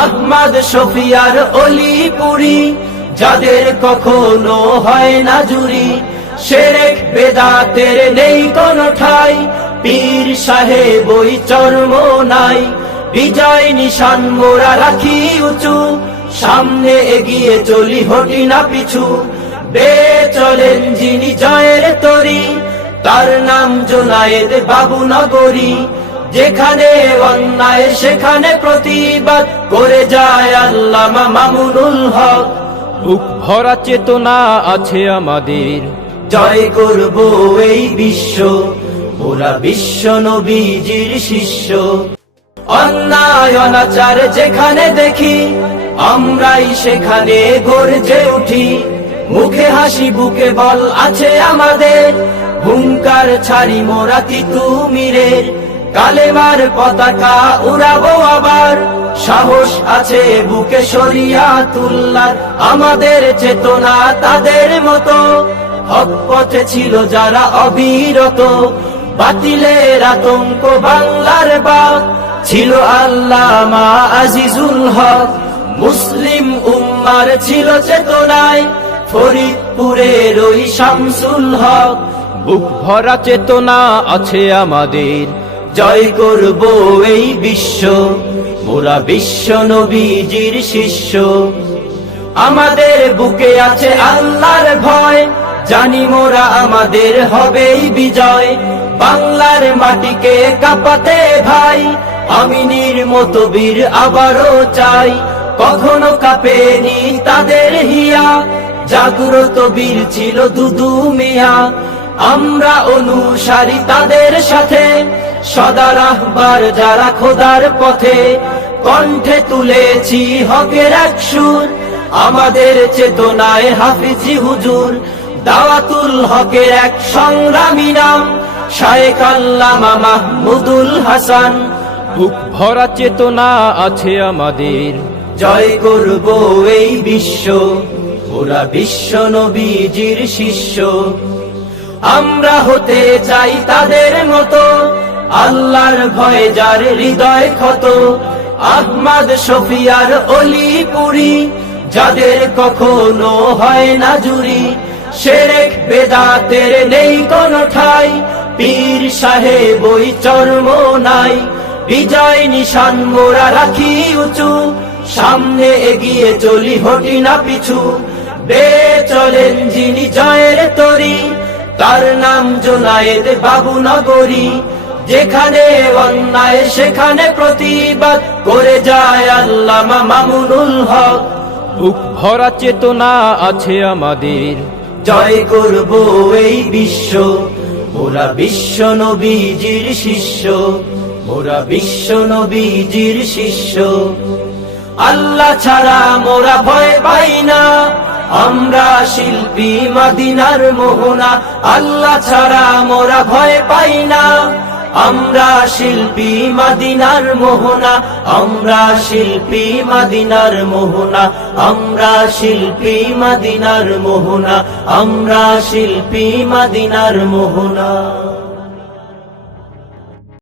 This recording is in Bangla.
আহমদ শফিয়ার অলিপুরি, যাদের কখনো হয় না জুরি, শিরক বেদাতের নেই কোনো ঠাই, পীর সাহেব ওই চর্ম নাই। বিজয় নিশান মোরা রাখি উঁচু, সামনে এগিয়ে চলি হটি না পিছু। বেয়ে চলেন যিনি জয়ের তরি, তার নাম জোনায়েদ বাবু নগরী। যেখানে অন্যায় সেখানে প্রতিবাদ করে যায় আল্লামা মামুনুল হক। বুক ভরা চেতনা আছে আমাদের, জয় করব এই বিশ্ব, ওরা বিশ্ব নবীজির শিষ্য। অন্যায় অনাচার যেখানে দেখি, আমরাই সেখানে গর্জে উঠি। মুখে হাসি বুকে বল আছে আমাদের, হুঙ্কার ছাড়ি মোরা তিতুমিরের। কালেমার পতাকা উড়াবো আবার, সাহস আছে বুকে শরিয়াতুল্লাহ। আমাদের চেতনা তাদের মতো, হক পথে ছিল যারা অবিরত। বাতিলের আতঙ্ক বাংলার বাগ, ছিল আল্লামা আজিজুল হক। মুসলিম উম্মার ছিল চেতনায়, ফরিদপুরের ওই শামসুল হক। বুক ভরা চেতনা আছে আমাদের, জয় করব এই বিশ্ব, মোরা বিশ্ব নবীজির শিষ্য। আমাদের বুকে আছে আল্লাহর ভয়, জানি মোরা আমাদের হবেই বিজয়। বাংলার মাটিকে কাঁপাতে ভাই, আমিনীর মতো বীর আবারও চাই। কখনো কাঁপেনি তাদের হিয়া, জাগ্রত বীর ছিল দুদু মিয়া। আমরা অনুসারী তাদের সাথে, সদা রাহবার যারা খোদার পথে। কণ্ঠে তুলেছি হকের এক সুর, আমাদের চেতনায় হাফিজি হুজুর। দাওয়াতুল হকের এক সংগ্রামী নাম, শায়েখ আল্লামা মাহমুদুল হাসান। বুক ভরা চেতনা আছে আমাদের, জয় করব এই বিশ্ব, ওরা বিশ্ব নবীজির শিষ্য। আমরা হতে চাই তাদের মতো, আল্লাহর ভয়ে যার হৃদয় ক্ষত। আহমদ শফিয়ার অলিপুরি, যাদের কখনো হয় না জুরি। শিরক বেদাতের নেই কোনো ঠাই, পীর সাহেব ওই চর্ম নাই। বিজয় নিশান মোরা রাখি উঁচু, সামনে এগিয়ে চলি হটি না পিছু। বেয়ে চলেন যিনি জয়ের তরি, তার নাম জোনায়েদ বাবু নগরী। যেখানে অন্যায় সেখানে প্রতিবাদ করে যায় আল্লামা মামুনুল হক। বুক ভরা চেতনা আছে আমাদের, জয় করব এই বিশ্ব, মোরা বিশ্ব নবীজির শিষ্য। মোরা বিশ্ব নবীজির শিষ্য। আল্লাহ ছাড়া মোরা ভয় পাই না, আমরা শিল্পী মদিনার মোহনা। আল্লাহ ছাড়া মোরা ভয় পাই না, আমরা শিল্পী মদিনার মোহনা। আমরা শিল্পী মদিনার মোহনা। আমরা শিল্পী মদিনার মোহনা। আমরা শিল্পী মদিনার মোহনা।